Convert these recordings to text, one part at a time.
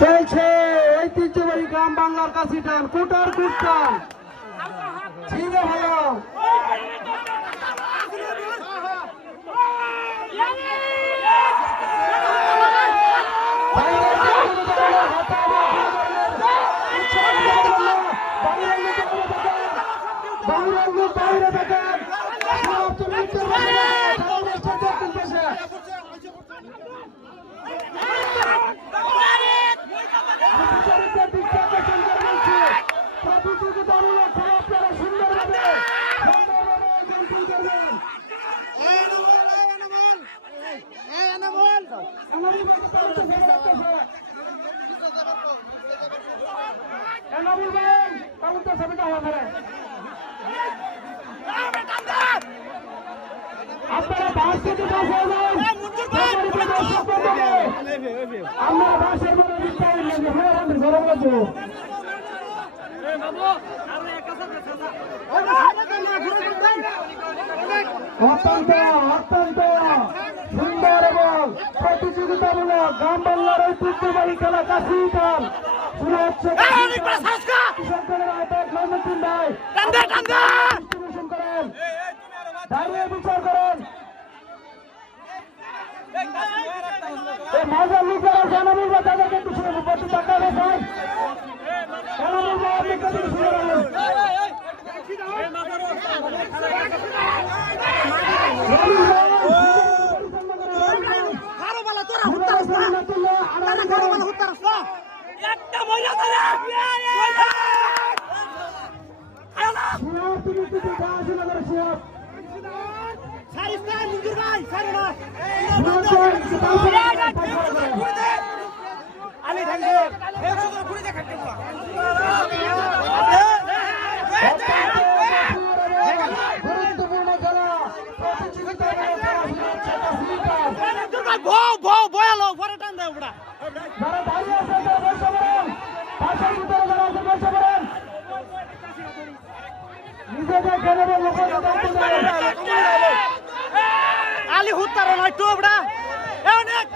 চলছে ঐতিহ্যবাহী গ্রাম বাংলার কাশি টান কুটার কুটান ছিল ভালো বাইরে থাকেন প্রতিযোগিতামূলক খেলা আপনারা সুন্দরভাবে আপনারা বাস থেকে আমরা বাসের মধ্যে গরম লাগবো অত্যন্ত অত্যন্ত সুন্দর এবং প্রতিযোগিতামূলক গ্রাম বাংলার ঐতিহ্যবাহী খেলা কাশি টান শুরু হচ্ছে সরকারের আওতায় ক্লাইমেটিন ভাই ডিস্ট্রিবিউশন করেন দাঁড়িয়ে বিচার করেন এই মজার লোক যারা জানাবেন বা তাদেরকে একটু শুনে প্রতি টাকা দেয় গুরুত্বপূর্ণ খেলা আলি হুত্তার নয় টুবড়া অনেক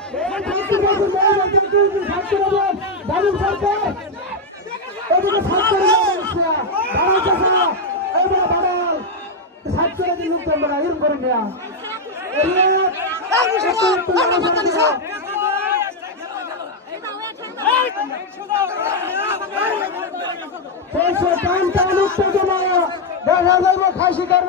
দেখা যাইব খাসি কার